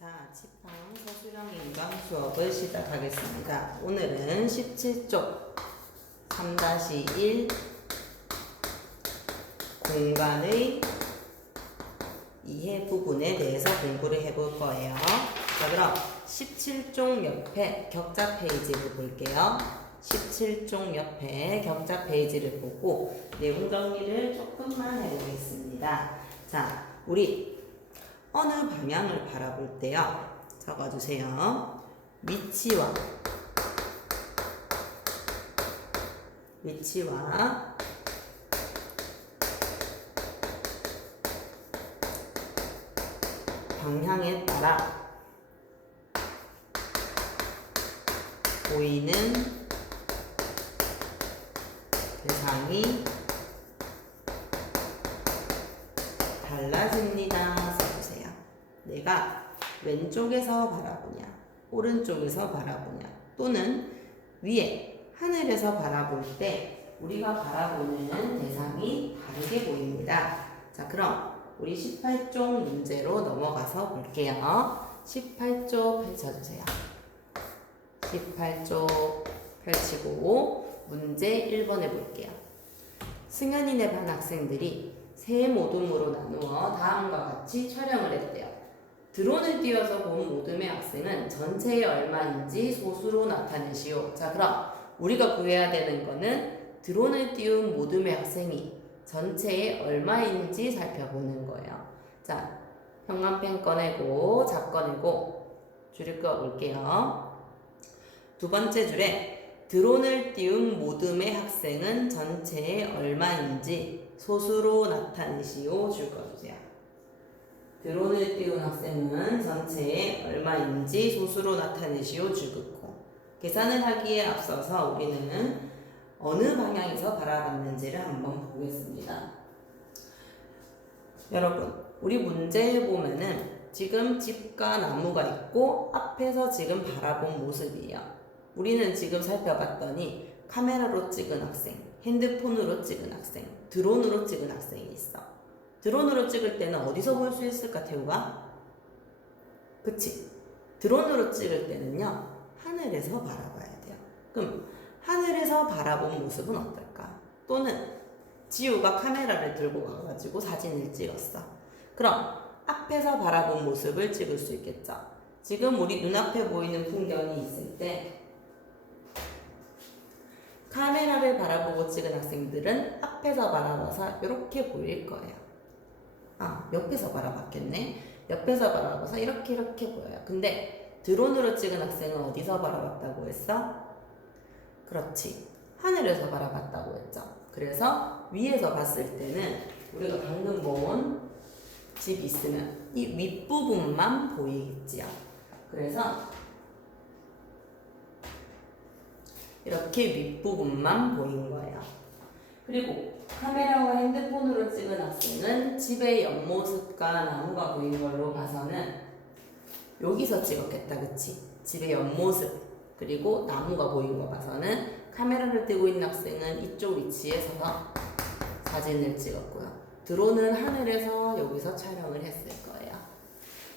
자, 지팡 서술형 인강 수업을 시작하겠습니다. 오늘은 17쪽 3-1 공간의 이해 부분에 대해서 공부를 해볼 거예요. 자, 그럼 17쪽 옆에 격자 페이지를 볼게요. 17쪽 옆에 격자 페이지를 보고 내용 정리를 조금만 해보겠습니다. 자, 우리 어느 방향을 바라볼 때요. 적어주세요. 위치와 위치와 방향에 따라 보이는 대상이 달라집니다. 내가 왼쪽에서 바라보냐, 오른쪽에서 바라보냐, 또는 위에 하늘에서 바라볼 때 우리가 바라보는 대상이 다르게 보입니다. 자, 그럼 우리 18쪽 문제로 넘어가서 볼게요. 18쪽 펼쳐주세요. 18쪽 펼치고 문제 1번 해볼게요. 승현이네 반 학생들이 세 모둠으로 나누어 다음과 같이 촬영을 했대요. 드론을 띄워서 본 모둠의 학생은 전체에 얼마인지 소수로 나타내시오. 자, 그럼 우리가 구해야 되는 거는 드론을 띄운 모둠의 학생이 전체에 얼마인지 살펴보는 거예요. 자, 형광펜 꺼내고 잡 꺼내고 줄을 그어볼게요. 두 번째 줄에 드론을 띄운 모둠의 학생은 전체에 얼마인지 소수로 나타내시오 줄 거주세요. 드론을 띄운 학생은 전체에 얼마인지 소수로 나타내시오 줄 긋고 계산을 하기에 앞서서 우리는 어느 방향에서 바라봤는지를 한번 보겠습니다. 여러분, 우리 문제에 보면은 지금 집과 나무가 있고 앞에서 지금 바라본 모습이에요. 우리는 지금 살펴봤더니 카메라로 찍은 학생, 핸드폰으로 찍은 학생, 드론으로 찍은 학생이 있어. 드론으로 찍을 때는 어디서 볼 수 있을까, 태우가? 그치? 드론으로 찍을 때는요, 하늘에서 바라봐야 돼요. 그럼 하늘에서 바라본 모습은 어떨까? 또는 지우가 카메라를 들고 가가지고 사진을 찍었어. 그럼 앞에서 바라본 모습을 찍을 수 있겠죠. 지금 우리 눈앞에 보이는 풍경이 있을 때 카메라를 바라보고 찍은 학생들은 앞에서 바라봐서 이렇게 보일 거예요. 아, 옆에서 바라봤겠네. 옆에서 바라봐서 이렇게 이렇게 보여요. 근데 드론으로 찍은 학생은 어디서 바라봤다고 했어? 그렇지. 하늘에서 바라봤다고 했죠. 그래서 위에서 봤을 때는 우리가 방금 본 집이 있으면 이 윗부분만 보이겠지요. 그래서 이렇게 윗부분만 보인 거예요. 그리고 카메라와 핸드폰으로 찍은 학생은 집의 옆모습과 나무가 보인 걸로 봐서는 여기서 찍었겠다, 그치? 집의 옆모습 그리고 나무가 보인 거 봐서는 카메라를 들고 있는 학생은 이쪽 위치에 서서 사진을 찍었고요. 드론은 하늘에서 여기서 촬영을 했을 거예요.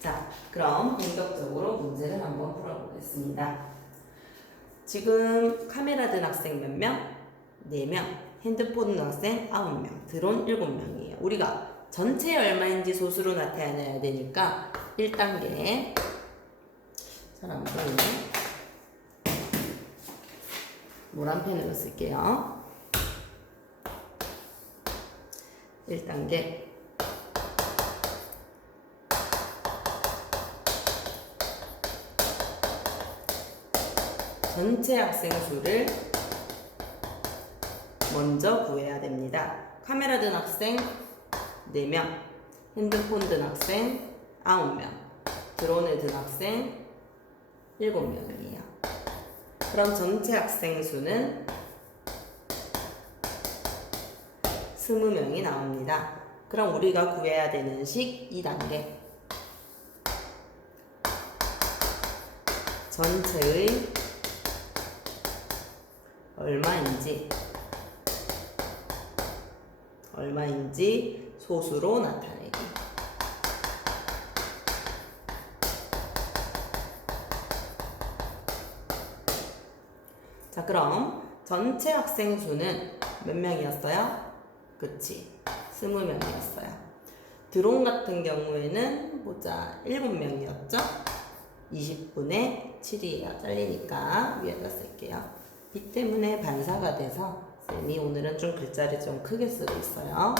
자, 그럼 본격적으로 문제를 한번 풀어보겠습니다. 지금 카메라 든 학생 몇 명? 4명. 핸드폰 든 학생 9명. 드론 7명이에요. 우리가 전체 얼마인지 소수로 나타내야 되니까 1단계. 잘안 보이네. 노란 펜으로 쓸게요. 1단계. 전체 학생 수를 먼저 구해야 됩니다. 카메라 든 학생 4명, 핸드폰 든 학생 9명, 드론에 든 학생 7명이에요. 그럼 전체 학생 수는 20명이 나옵니다. 그럼 우리가 구해야 되는 식 2단계. 전체의 얼마인지 얼마인지 소수로 나타내기. 자, 그럼 전체 학생 수는 몇 명이었어요? 그치. 스무 명이었어요. 드론 같은 경우에는 보자. 일곱 명이었죠? 20분의 7이에요. 잘리니까 위에다 쓸게요. 비 때문에 반사가 돼서 쌤이 오늘은 좀 글자를 좀 크게 쓰고 있어요.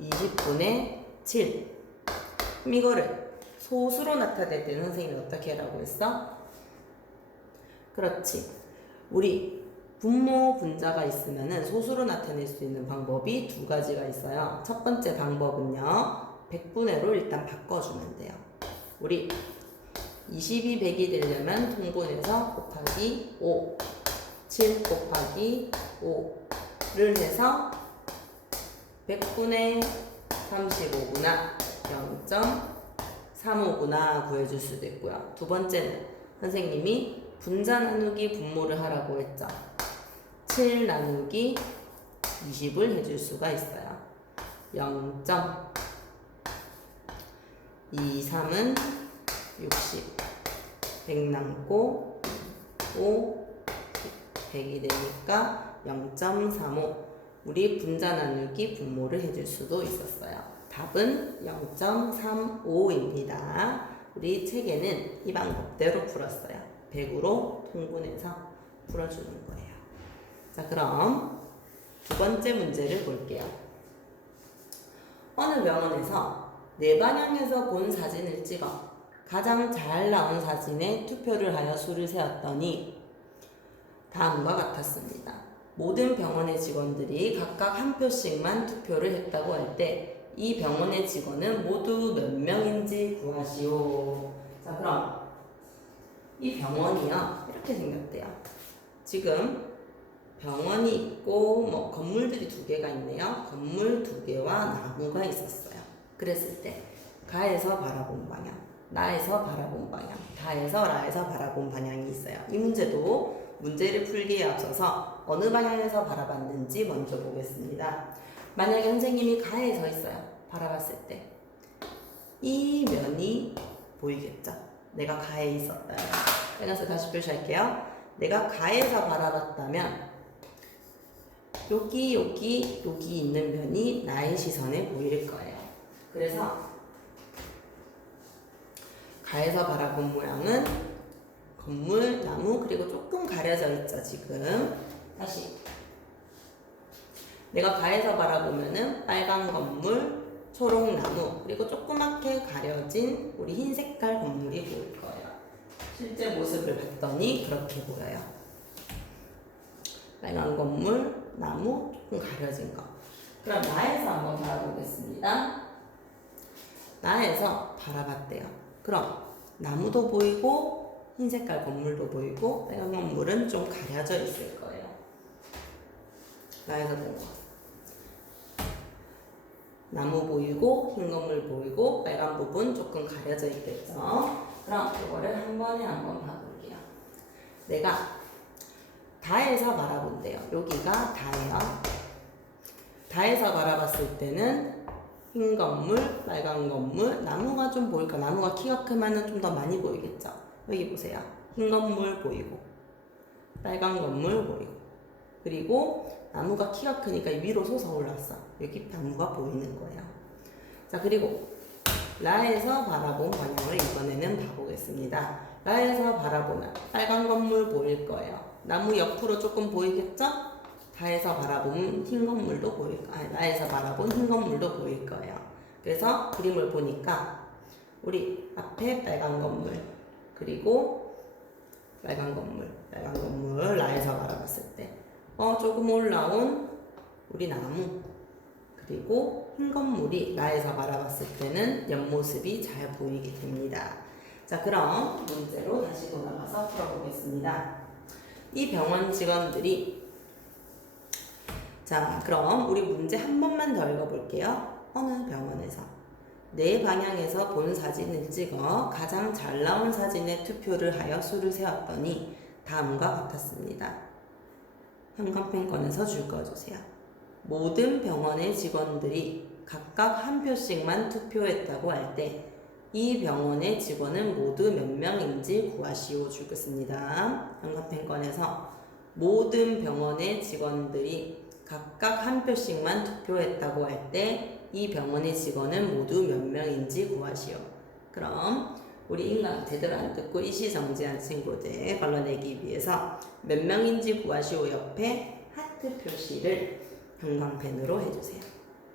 20분의 7. 그럼 이거를 소수로 나타낼 때는 선생님이 어떻게 하라고 했어? 그렇지. 우리 분모 분자가 있으면은 소수로 나타낼 수 있는 방법이 두 가지가 있어요. 첫 번째 방법은요. 100분의로 일단 바꿔주면 돼요. 우리 20이 100이 되려면 통분해서 곱하기 5, 7 곱하기 5 를 해서 100분의 35구나 0.35구나 구해줄 수도 있고요. 두 번째는 선생님이 분자 나누기 분모를 하라고 했죠. 7 나누기 20을 해줄 수가 있어요. 0. 2, 3은 60. 100 남고 5, 100이 되니까 0.35. 우리 분자 나누기 분모를 해줄 수도 있었어요. 답은 0.35입니다. 우리 책에는 이 방법대로 풀었어요. 100으로 통분해서 풀어주는 거예요. 자, 그럼 두 번째 문제를 볼게요. 어느 병원에서 네 방향에서 본 사진을 찍어 가장 잘 나온 사진에 투표를 하여 수를 세웠더니 다음과 같았습니다. 모든 병원의 직원들이 각각 한 표씩만 투표를 했다고 할 때 이 병원의 직원은 모두 몇 명인지 구하시오. 자, 그럼 이 병원이요. 이렇게 생겼대요. 지금 병원이 있고 뭐 건물들이 두 개가 있네요. 건물 두 개와 나무가 있었어요. 그랬을 때 가에서 바라본 방향, 나에서 바라본 방향, 다에서 라에서 바라본 방향이 있어요. 이 문제도 문제를 풀기에 앞서서 어느 방향에서 바라봤는지 먼저 보겠습니다. 만약에 선생님이 가에 서 있어요. 바라봤을 때 이 면이 보이겠죠? 내가 가에 있었다. 그래서 다시 표시할게요. 내가 가에서 바라봤다면 여기 여기 여기 있는 면이 나의 시선에 보일 거예요. 그래서 가에서 바라본 모양은 건물, 나무 그리고 조금 가려져 있죠 지금. 다시 내가 가에서 바라보면은 빨간 건물, 초록 나무 그리고 조그맣게 가려진 우리 흰 색깔 건물이 보일 거예요. 실제 모습을 봤더니 그렇게 보여요. 빨간 건물, 나무, 조금 가려진 거. 그럼 나에서 한번 바라보겠습니다. 나에서 바라봤대요. 그럼 나무도 보이고 흰 색깔 건물도 보이고 빨간 건물은 좀 가려져 있을 거예요. 나에서 본 거. 나무 보이고 흰 건물 보이고 빨간 부분 조금 가려져 있겠죠. 그럼 이거를 한 번에 한번 봐볼게요. 내가 다에서 바라본대요. 여기가 다예요. 다에서 바라봤을 때는 흰 건물, 빨간 건물, 나무가 좀 보일까? 나무가 키가 크면은 좀더 많이 보이겠죠? 여기 보세요. 흰 건물 보이고, 빨간 건물 보이고, 그리고 나무가 키가 크니까 위로 솟아 올랐어. 여기 나무가 보이는 거예요. 자, 그리고 라에서 바라본 방향을 이번에는 봐보겠습니다. 라에서 바라보면 빨간 건물 보일 거예요. 나무 옆으로 조금 보이겠죠? 다에서 바라본 흰 건물도 보일 아니 나에서 바라본 흰 건물도 보일 거예요. 그래서 그림을 보니까 우리 앞에 빨간 건물 그리고 빨간 건물 빨간 건물 나에서 바라봤을 때 어 조금 올라온 우리 나무 그리고 흰 건물이 나에서 바라봤을 때는 옆모습이 잘 보이게 됩니다. 자 그럼 문제로 다시 돌아가서 풀어보겠습니다. 이 병원 직원들이 자, 그럼 우리 문제 한 번만 더 읽어볼게요. 어느 병원에서 네 방향에서 본 사진을 찍어 가장 잘 나온 사진에 투표를 하여 수를 세웠더니 다음과 같았습니다. 현관펜 꺼내서 줄 거주세요. 모든 병원의 직원들이 각각 한 표씩만 투표했다고 할 때 이 병원의 직원은 모두 몇 명인지 구하시오 주겠습니다. 현관펜 꺼내서 모든 병원의 직원들이 각각 한 표씩만 투표했다고 할 때 이 병원의 직원은 모두 몇 명인지 구하시오. 그럼 우리 인강 제대로 안 듣고 이시정지한 친구들 걸러내기 위해서 몇 명인지 구하시오 옆에 하트 표시를 형광펜으로 해주세요.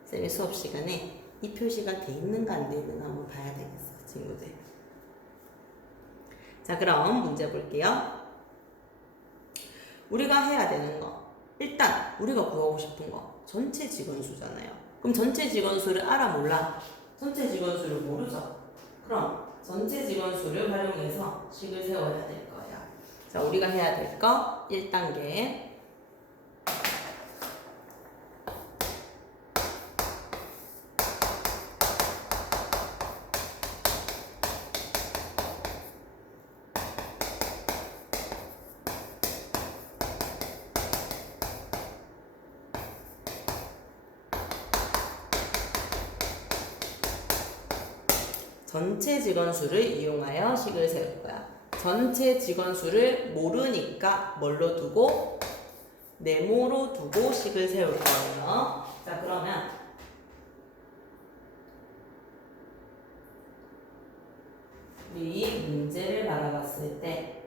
쌤이 수업 시간에 이 표시가 돼 있는가 안 돼 있는가 한번 봐야 되겠어, 친구들. 자, 그럼 문제 볼게요. 우리가 해야 되는 거. 일단 우리가 구하고 싶은 거 전체 직원 수잖아요. 그럼 전체 직원 수를 알아 몰라? 전체 직원 수를 모르죠. 그럼 전체 직원 수를 활용해서 식을 세워야 될 거예요. 자, 우리가 해야 될 거 1단계. 전체 직원 수를 이용하여 식을 세울 거야. 전체 직원 수를 모르니까 뭘로 두고 네모로 두고 식을 세울 거예요. 자, 그러면 우리 이 문제를 바라봤을 때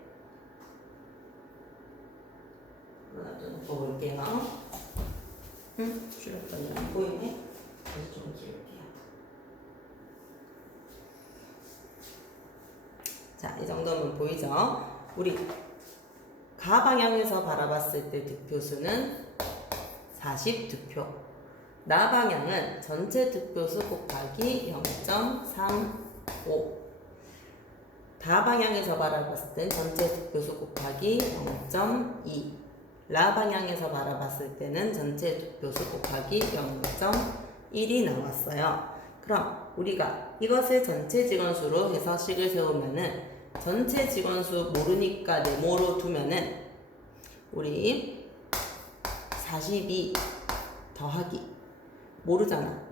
하나 좀 볼게요. 응? 줄였더니 안 보이네? 다시 좀 기울게요. 자, 이 정도면 보이죠? 우리 가 방향에서 바라봤을 때 득표수는 40득표. 나 방향은 전체 득표수 곱하기 0.35. 다 방향에서 바라봤을 땐 전체 득표수 곱하기 0.2. 라 방향에서 바라봤을 때는 전체 득표수 곱하기 0.1이 나왔어요. 그럼 우리가 이것을 전체 직원수로 해서 식을 세우면은 전체 직원 수 모르니까 네모로 두면은 우리 42 더하기 모르잖아.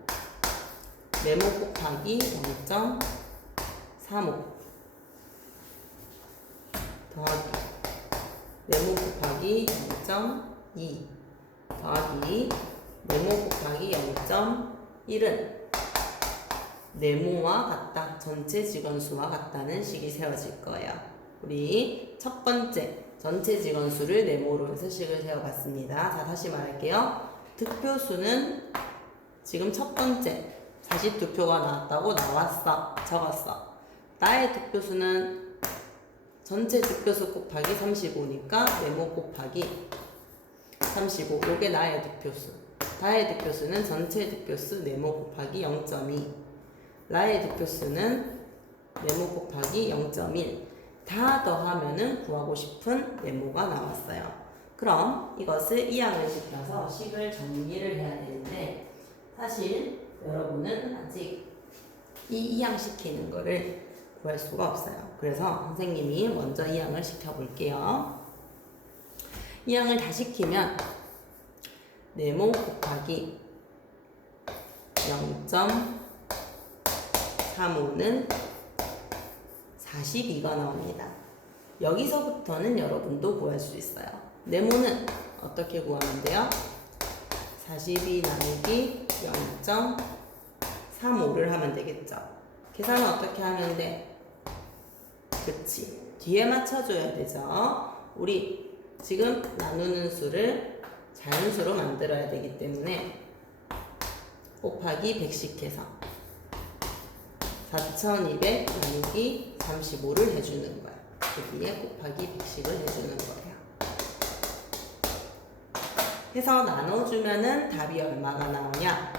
네모 곱하기 0.35 더하기 네모 곱하기 0.2 더하기 네모 곱하기 0.1은 네모와 같다. 전체 직원 수와 같다는 식이 세워질 거예요. 우리 첫 번째 전체 직원 수를 네모로 해서 식을 세워봤습니다. 자, 다시 말할게요. 득표수는 지금 첫 번째 42표가 나왔다고 나왔어. 적었어. 나의 득표수는 전체 득표수 곱하기 35니까 네모 곱하기 35. 요게 나의 득표수. 나의 득표수는 전체 득표수 네모 곱하기 0.2. 나의 득표수는 네모 곱하기 0.1. 다 더하면은 구하고 싶은 네모가 나왔어요. 그럼 이것을 이항을 시켜서 식을 정리를 해야 되는데 사실 여러분은 아직 이 이항 시키는 거를 구할 수가 없어요. 그래서 선생님이 먼저 이항을 시켜볼게요. 이항을 다 시키면 네모 곱하기 0.35는 42가 나옵니다. 여기서부터는 여러분도 구할 수 있어요. 네모는 어떻게 구하면 돼요? 42 나누기 0.35를 하면 되겠죠. 계산은 어떻게 하면 돼? 그치. 뒤에 맞춰줘야 되죠. 우리 지금 나누는 수를 자연수로 만들어야 되기 때문에 곱하기 100씩 해서 4200 나누기 35를 해주는 거야. 여기에 곱하기 100씩을 해주는 거예요. 해서 나눠주면은 답이 얼마가 나오냐?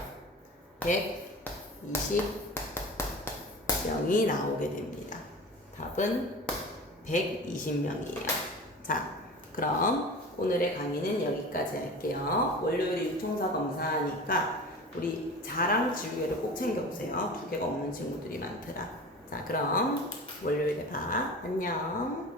120명이 나오게 됩니다. 답은 120명이에요. 자, 그럼 오늘의 강의는 여기까지 할게요. 월요일에 유통사 검사하니까 우리 자랑 지우개를 꼭 챙겨보세요. 두 개가 없는 친구들이 많더라. 자, 그럼 월요일에 봐. 안녕.